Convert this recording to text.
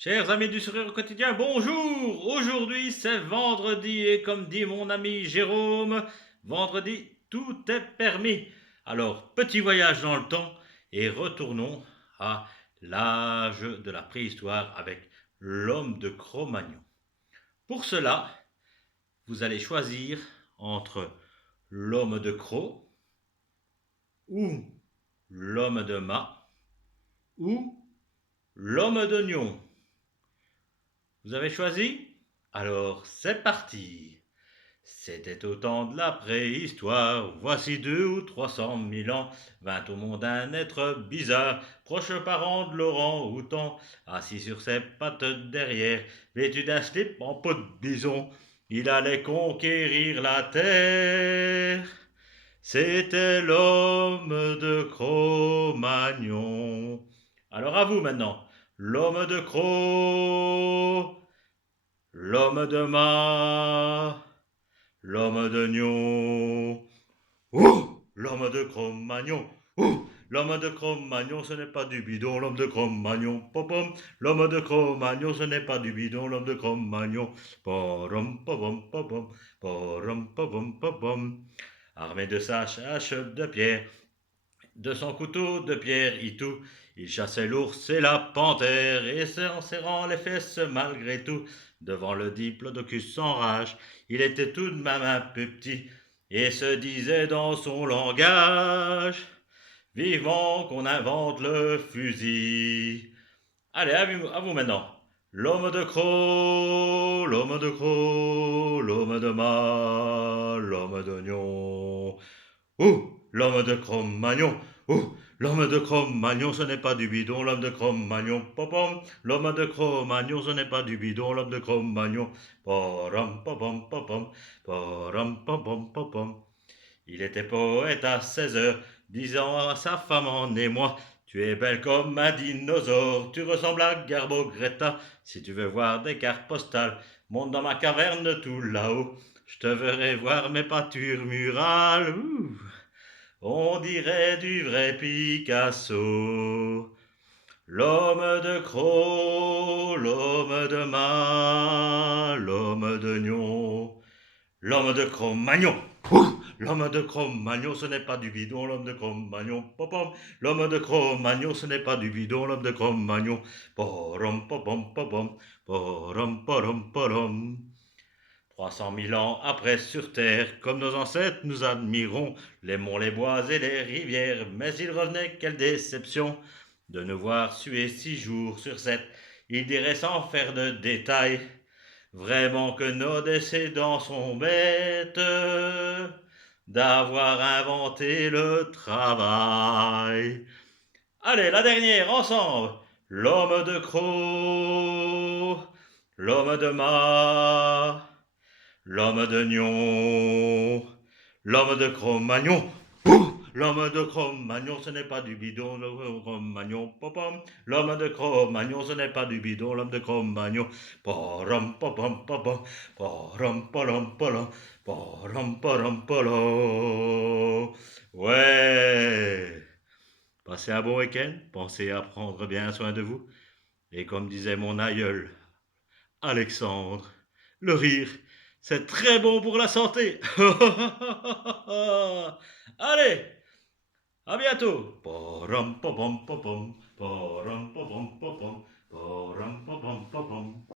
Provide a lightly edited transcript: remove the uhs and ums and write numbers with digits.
Chers amis du sourire au quotidien, bonjour! Aujourd'hui c'est vendredi et comme dit mon ami Jérôme, vendredi tout est permis. Alors petit voyage dans le temps et retournons à l'âge de la préhistoire avec l'homme de Cro-Magnon. Pour cela, vous allez choisir entre l'homme de Cro ou l'homme de Ma ou l'homme de Nion. Vous avez choisi? Alors c'est parti. C'était au temps de la préhistoire, voici 2 ou 300 000 ans, vint au monde un être bizarre, proche parent de l'orang-outan, assis sur ses pattes derrière, vêtu d'un slip en peau de bison, il allait conquérir la terre. C'était l'homme de Cro-Magnon. Alors à vous maintenant, l'homme de Cro, l'homme de Ma, l'homme de Nion. Ouh, l'homme de Cro-Magnon. Ouh, l'homme de Cro-Magnon, ce n'est pas du bidon, l'homme de Cro-Magnon. Popom, l'homme de Cro-Magnon, ce n'est pas du bidon, l'homme de Cro-Magnon. Porom, popom, popom, porom, popom, popom. Armé de sa hache de pierre, de son couteau de pierre itou, il chassait l'ours et la panthère, et en serrant les fesses malgré tout, devant le diplodocus sans rage, il était tout de même un peu petit, et se disait dans son langage, vivement qu'on invente le fusil. Allez, à vous maintenant. L'homme de Cro, l'homme de Cro, l'homme de Ma, l'homme d'Oignon. Ouh, l'homme de Cro-Magnon. Ouh, l'homme de Cro-Magnon, ce n'est pas du bidon, l'homme de Cro-Magnon. Popom, l'homme de Cro-Magnon, ce n'est pas du bidon, l'homme de Cro-Magnon. Porom, popom, popom, porom, popom, popom. Il était poète à 16 heures, disant à sa femme en émoi, tu es belle comme un dinosaure, tu ressembles à Garbo Greta. Si tu veux voir des cartes postales, monte dans ma caverne tout là-haut. Je te verrai voir mes peintures murales. Ouh, on dirait du vrai Picasso. L'homme de Cro, l'homme de Ma, l'homme de Nion, l'homme de Cro-Magnon. L'homme de Cro-Magnon, ce n'est pas du bidon, l'homme de Cro-Magnon. Popom. L'homme de Cro-Magnon, ce n'est pas du bidon, l'homme de Cro-Magnon. Porom, popom, popom. Porom, porom, porom. 300 000 ans après sur terre, comme nos ancêtres, nous admirons les monts, les bois et les rivières. Mais il revenait, quelle déception, de nous voir suer 6 jours sur 7. Il dirait sans faire de détails, vraiment que nos décédants sont bêtes d'avoir inventé le travail. Allez, la dernière, ensemble. L'homme de Cro, l'homme de Ma, l'homme de Nion, l'homme de Cro-Magnon. L'homme de Cro-Magnon, ce n'est pas du bidon, l'homme de Cro-Magnon, popom. L'homme de Cro-Magnon, ce n'est pas du bidon, l'homme de Cro-Magnon. Porom, popom, popom, porom, polom, polom, porom, polom, polom. Ouais. Passez un bon week-end, pensez à prendre bien soin de vous. Et comme disait mon aïeul, Alexandre, le rire, c'est très bon pour la santé. Allez, à bientôt. Porom, popom, popom, porom, popom,